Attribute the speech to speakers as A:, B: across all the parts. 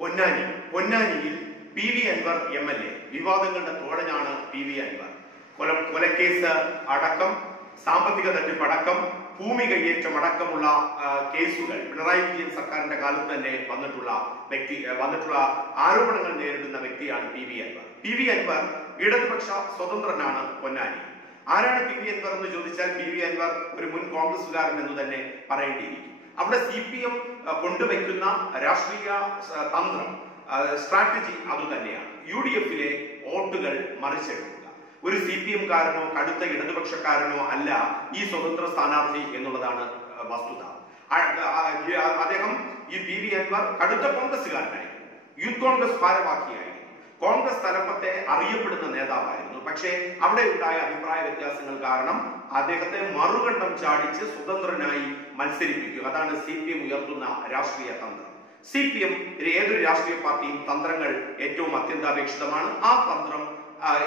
A: പൊന്നാനി. പൊന്നാനിയിൽ P V Anvar M L A. വിവാദങ്ങളുടെ തോഴനാണ് P V Anvar. കൊല കൊലക്കേസ് അടക്കം സാമ്പത്തിക തട്ടിപ്പടക്കം ഭൂമി കയ്യേറ്റം അടക്കമുള്ള കേസുകൾ പിണറായി വിജയൻ സർക്കാരിന്റെ കാലത്ത് തന്നെ വന്നിട്ടുള്ള വ്യക്തി വന്നിട്ടുള്ള ആരോപണങ്ങൾ നേരിടുന്ന വ്യക്തിയാണ് P V Anvar. P V Anvar ഇടതുപക്ഷ സ്വതന്ത്രനാണ് പൊന്നാനി. ആരാണ് പി വി അൻവർ എന്ന് ചോദിച്ചാൽ പി വി അൻവർ ഒരു മുൻ കോൺഗ്രസുകാരൻ എന്ന് തന്നെ പറയേണ്ടിയിരിക്കും. അവിടെ സി പി എം കൊണ്ടുവയ്ക്കുന്ന രാഷ്ട്രീയ തന്ത്രം സ്ട്രാറ്റജി അതുതന്നെയാണ്. യു ഡി എഫിലെ വോട്ടുകൾ മറിച്ചെടുക്കുക. ഒരു സി പി എം കാരനോ കടുത്ത ഇടതുപക്ഷക്കാരനോ അല്ല ഈ സ്വതന്ത്ര സ്ഥാനാർത്ഥി എന്നുള്ളതാണ് വസ്തുത. അദ്ദേഹം ഈ പി വി അൻവർ കടുത്ത കോൺഗ്രസ്സുകാരനായിരുന്നു. യൂത്ത് കോൺഗ്രസ് ഭാരവാഹിയായിരുന്നു. കോൺഗ്രസ് തലപ്പത്തെ അറിയപ്പെടുന്ന നേതാവായിരുന്നു. പക്ഷേ അവിടെ ഉണ്ടായ അഭിപ്രായ വ്യത്യാസങ്ങൾ കാരണം അദ്ദേഹത്തെ മറുകണ്ഠം ചാടിച്ച് സ്വതന്ത്രനായി മത്സരിപ്പിക്കുക. അതാണ് സി പി എം ഉയർത്തുന്ന രാഷ്ട്രീയ തന്ത്രം. സി പി എം ഏതൊരു രാഷ്ട്രീയ പാർട്ടിയും തന്ത്രങ്ങൾ ഏറ്റവും അത്യന്താപേക്ഷിതമാണ്. ആ തന്ത്രം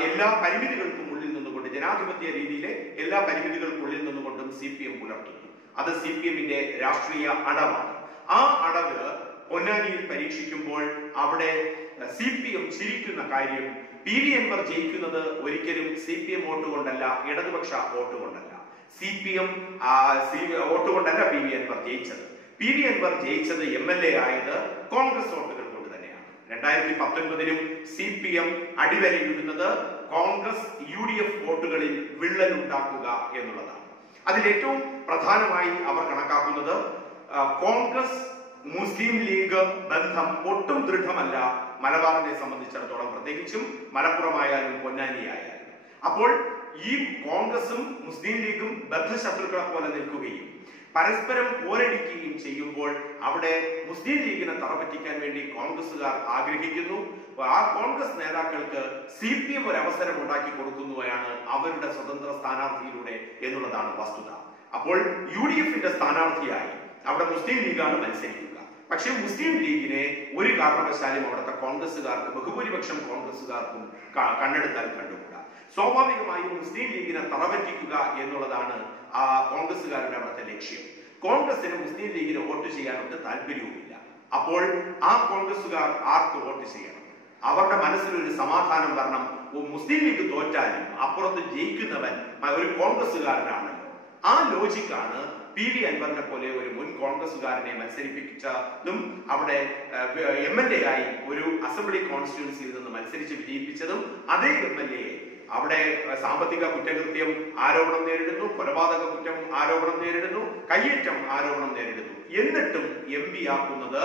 A: എല്ലാ പരിമിതികൾക്കും ഉള്ളിൽ നിന്നുകൊണ്ട് ജനാധിപത്യ രീതിയിലെ എല്ലാ പരിമിതികൾക്കും ഉള്ളിൽ നിന്നുകൊണ്ടും സി പി എം പുലർത്തുന്നു. അത് സി പി എമ്മിന്റെ രാഷ്ട്രീയ അടവാണ്. ആ അടവ് പൊന്നാനിയിൽ പരീക്ഷിക്കുമ്പോൾ അവിടെ സി പി എം ചിരിക്കുന്ന കാര്യം പി വി അൻവർ ജയിക്കുന്നത് ഒരിക്കലും സി പി എം വോട്ട് കൊണ്ടല്ല ഇടതുപക്ഷ വോട്ട് കൊണ്ടല്ല. സി പി എം വോട്ട് കൊണ്ടല്ല പി വി അൻവർ ജയിച്ചത്. പി വി അൻവർ ജയിച്ചത് എം എൽ എ ആയത് കോൺഗ്രസ് വോട്ടുകൾ കൊണ്ട് തന്നെയാണ്. രണ്ടായിരത്തി പത്തൊൻപതിലും സി പി എം അടിവരയിടുന്നത് കോൺഗ്രസ് യു ഡി എഫ് വോട്ടുകളിൽ വിള്ളൽ ഉണ്ടാക്കുക എന്നുള്ളതാണ്. അതിൽ ഏറ്റവും പ്രധാനമായി അവർ കണക്കാക്കുന്നത് കോൺഗ്രസ് മുസ്ലിം ലീഗ് ബന്ധം ഒട്ടും ദൃഢമല്ല. മലബാറിനെ സംബന്ധിച്ചിടത്തോളം പ്രത്യേകിച്ചും മലപ്പുറമായാലും പൊന്നാനിയായാലും. അപ്പോൾ ഈ കോൺഗ്രസും മുസ്ലിം ലീഗും ബദ്ധശത്രുക്കളെ പോലെ നിൽക്കുകയും പരസ്പരം പോരടിക്കുകയും ചെയ്യുമ്പോൾ അവിടെ മുസ്ലിം ലീഗിനെ തറപറ്റിക്കാൻ വേണ്ടി കോൺഗ്രസുകാർ ആഗ്രഹിക്കുന്നു. ആ കോൺഗ്രസ് നേതാക്കൾക്ക് സി പി എം ഒരു അവസരം ഉണ്ടാക്കി കൊടുക്കുന്നവയാണ് അവരുടെ സ്വതന്ത്ര സ്ഥാനാർത്ഥിയിലൂടെ എന്നുള്ളതാണ് വസ്തുത. അപ്പോൾ യു ഡി എഫിന്റെ സ്ഥാനാർത്ഥിയായി അവിടെ മുസ്ലിം ലീഗാണ് മത്സരിക്കുക. പക്ഷേ മുസ്ലിം ലീഗിനെ ഒരു കാരണവശാലും അവിടുത്തെ കോൺഗ്രസ്സുകാർക്ക് ബഹുഭൂരിപക്ഷം കോൺഗ്രസ്സുകാർക്കും കണ്ണെടുത്താൽ കണ്ടുകൂടാ. സ്വാഭാവികമായും മുസ്ലിം ലീഗിനെ തറവറ്റിക്കുക എന്നുള്ളതാണ് ആ കോൺഗ്രസ്സുകാരുടെ അവിടുത്തെ ലക്ഷ്യം. കോൺഗ്രസിന് മുസ്ലിം ലീഗിന് വോട്ട് ചെയ്യാനൊട്ട് താല്പര്യവുമില്ല. അപ്പോൾ ആ കോൺഗ്രസ്സുകാർ ആർക്ക് വോട്ട് ചെയ്യണം? അവരുടെ മനസ്സിലൊരു സമാധാനം വരണം. മുസ്ലിം ലീഗ് തോറ്റാലും അപ്പുറത്ത് ജയിക്കുന്നവൻ ഒരു കോൺഗ്രസുകാരനാണല്ലോ ആ ലോജിക്കാണ് പി വി അൻവറിനെ പോലെ ഒരു മുൻ കോൺഗ്രസുകാരനെ മത്സരിപ്പിച്ചതും അവിടെ എം എൽ എ ആയി ഒരു അസംബ്ലി കോൺസ്റ്റിറ്റ്യുവൻസിയിൽ നിന്ന് മത്സരിച്ച് വിജയിപ്പിച്ചതും അതേ എം എൽ എ അവിടെ സാമ്പത്തിക കുറ്റകൃത്യം ആരോപണം നേരിടുന്നു കൊലപാതക കുറ്റം ആരോപണം നേരിടുന്നു കയ്യേറ്റം ആരോപണം നേരിടുന്നു. എന്നിട്ടും എം പി ആക്കുന്നത്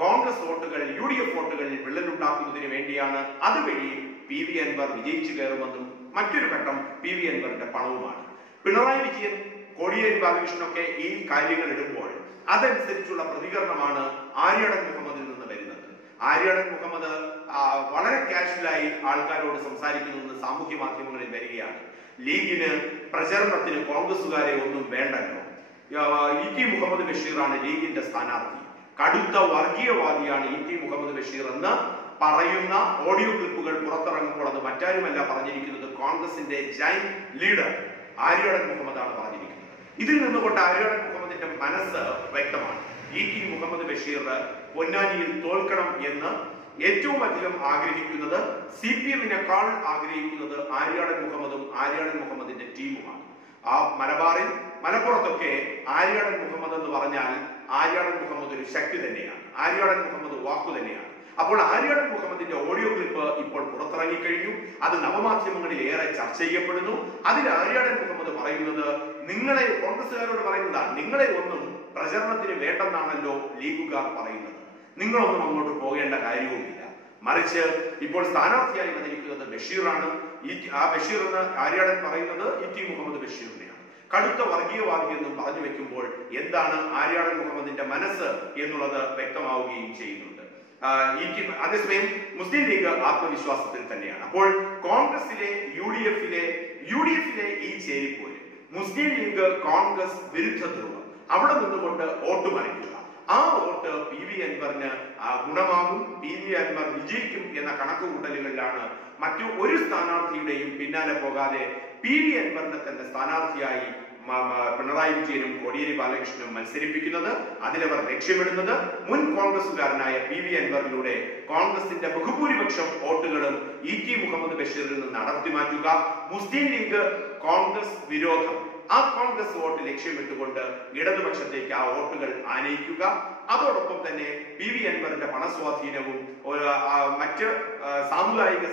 A: കോൺഗ്രസ് വോട്ടുകൾ യു ഡി എഫ് വോട്ടുകളിൽ വിള്ളലുണ്ടാക്കുന്നതിന് വേണ്ടിയാണ്. അതുവഴി പി വി അൻവർ വിജയിച്ചു കയറുമെന്നും മറ്റൊരു ഘട്ടം പി വി അൻവറിന്റെ പണവുമാണ്. പിണറായി വിജയൻ കോടിയേരി ബാലകൃഷ്ണനൊക്കെ ഈ കാര്യങ്ങൾ ഇടുമ്പോൾ അതനുസരിച്ചുള്ള പ്രതികരണമാണ് ആര്യടൻ മുഹമ്മദിൽ നിന്ന് വരുന്നത്. ആര്യടൻ മുഹമ്മദ് വളരെ കാഷ്വലായി ആൾക്കാരോട് സംസാരിക്കുന്നത് സാമൂഹ്യ മാധ്യമങ്ങളിൽ വരികയാണ്. ലീഗിന് പ്രചരണത്തിന് കോൺഗ്രസുകാരെ ഒന്നും വേണ്ടല്ലോ. ഇ ടി മുഹമ്മദ് ബഷീറാണ് ലീഗിന്റെ സ്ഥാനാർത്ഥി. കടുത്ത വർഗീയവാദിയാണ് ഇ ടി മുഹമ്മദ് ബഷീർ എന്ന് പറയുന്ന ഓഡിയോ ക്ലിപ്പുകൾ പുറത്തിറങ്ങുമ്പോൾ അത് മറ്റാരുമല്ല പറഞ്ഞിരിക്കുന്നത് കോൺഗ്രസിന്റെ ജൈൻ ലീഡർ. ആര്യടൻ മുഹമ്മദാണ് പറഞ്ഞിരിക്കുന്നത്. ഇതിൽ നിന്നുകൊണ്ട് ആര്യോടൻ മുഹമ്മദിന്റെ മനസ്സ് വ്യക്തമാണ്. ഇ ടി മുഹമ്മദ് ബഷീർ പൊന്നാനിയിൽ തോൽക്കണം എന്ന് ഏറ്റവും അധികം ആഗ്രഹിക്കുന്നത് സി പി എമ്മിനേക്കാൾ ആഗ്രഹിക്കുന്നത് ആര്യാടൻ മുഹമ്മദും ആര്യാടൻ മുഹമ്മദിന്റെ ടീമുമാണ്. ആ മലബാറിൽ മലപ്പുറത്തൊക്കെ ആര്യാടൻ മുഹമ്മദ് എന്ന് പറഞ്ഞാൽ ആര്യാടൻ മുഹമ്മദ് ഒരു ശക്തി തന്നെയാണ്. ആര്യാടൻ മുഹമ്മദ് വാക്കു തന്നെയാണ്. അപ്പോൾ ആര്യാടൻ മുഹമ്മദിന്റെ ഓഡിയോ ക്ലിപ്പ് ഇപ്പോൾ പുറത്തിറങ്ങിക്കഴിഞ്ഞു അത് നവമാധ്യമങ്ങളിൽ ഏറെ ചർച്ച ചെയ്യപ്പെടുന്നു. അതിൽ ആര്യാടൻ മുഹമ്മദ് പറയുന്നത് നിങ്ങളെ കോൺഗ്രസുകാരോട് പറയുന്നതാണ് നിങ്ങളെ ഒന്നും പ്രചരണത്തിന് വേണ്ടെന്നാണല്ലോ ലീഗുകാർ പറയുന്നത്. നിങ്ങളൊന്നും അങ്ങോട്ട് പോകേണ്ട കാര്യവുമില്ല. മറിച്ച് ഇപ്പോൾ സ്ഥാനാർത്ഥിയായി വന്നിരിക്കുന്നത് ബഷീറാണ്. ഈ ആ ബഷീർ എന്ന് ആര്യാടൻ പറയുന്നത് ഇ ടി മുഹമ്മദ് ബഷീറിനെയാണ്. കടുത്ത വർഗീയവാദി എന്നും പറഞ്ഞു വെക്കുമ്പോൾ എന്താണ് ആര്യാടൻ മുഹമ്മദിന്റെ മനസ്സ് എന്നുള്ളത് വ്യക്തമാവുകയും ടി- അതേസമയം മുസ്ലിം ലീഗ് ആത്മവിശ്വാസത്തിൽ തന്നെയാണ്. അപ്പോൾ കോൺഗ്രസിലെ യു ഡി എഫിലെ യു ഡി എഫിലെ ഈ ചേരിപ്പോര് മുസ്ലിം ലീഗ് കോൺഗ്രസ് വിരുദ്ധ ധ്രുവം. അവിടെ നിന്നുകൊണ്ട് വോട്ട് മറിക്കുക. ആ വോട്ട് പി വി അൻവറിന് ഗുണമാകും പി വി അൻവർ വിജയിക്കും എന്ന കണക്കുകൂട്ടലുകളിലാണ് മറ്റു ഒരു സ്ഥാനാർത്ഥിയുടെയും പിന്നാലെ പോകാതെ പി വി അൻവറിനെ തന്നെ സ്ഥാനാർത്ഥിയായി പിണറായി വിജയനും കോടിയേരി ബാലകൃഷ്ണനും മത്സരിപ്പിക്കുന്നത് അതിലവർ ലക്ഷ്യമിടുന്നത് മുൻ കോൺഗ്രസുകാരനായ പി വി അൻവറിലൂടെ. കോൺഗ്രസിന്റെ ബഹുഭൂരിപക്ഷം വോട്ടുകളും ഇ ടി മുഹമ്മദ് ബഷീറിൽ നിന്ന് അടർത്തി മാറ്റുക മുസ്ലിം ലീഗ് കോൺഗ്രസ് വിരോധം. ആ കോൺഗ്രസ് വോട്ട് ലക്ഷ്യമിട്ടുകൊണ്ട് ഇടതുപക്ഷത്തേക്ക് ആ വോട്ടുകൾ ആനയിക്കുക. അതോടൊപ്പം തന്നെ പി വി അൻവറിന്റെ പണസ്വാധീനവും മറ്റ് സാമുദായിക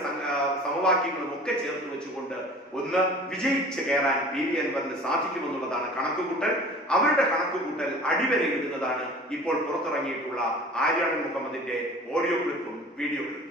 A: സമവാക്യങ്ങളും ഒക്കെ ചേർത്ത് വെച്ചുകൊണ്ട് ഒന്ന് വിജയിച്ച് കയറാൻ പി വി അൻവറിന് സാധിക്കുമെന്നുള്ളതാണ് കണക്കുകൂട്ടൽ. അവരുടെ കണക്കുകൂട്ടൽ അടിവരയിടുന്നതാണ് ഇപ്പോൾ പുറത്തിറങ്ങിയിട്ടുള്ള ആര്യാടൻ മുഹമ്മദിന്റെ ഓഡിയോ ക്ലിപ്പും വീഡിയോ ക്ലിപ്പും.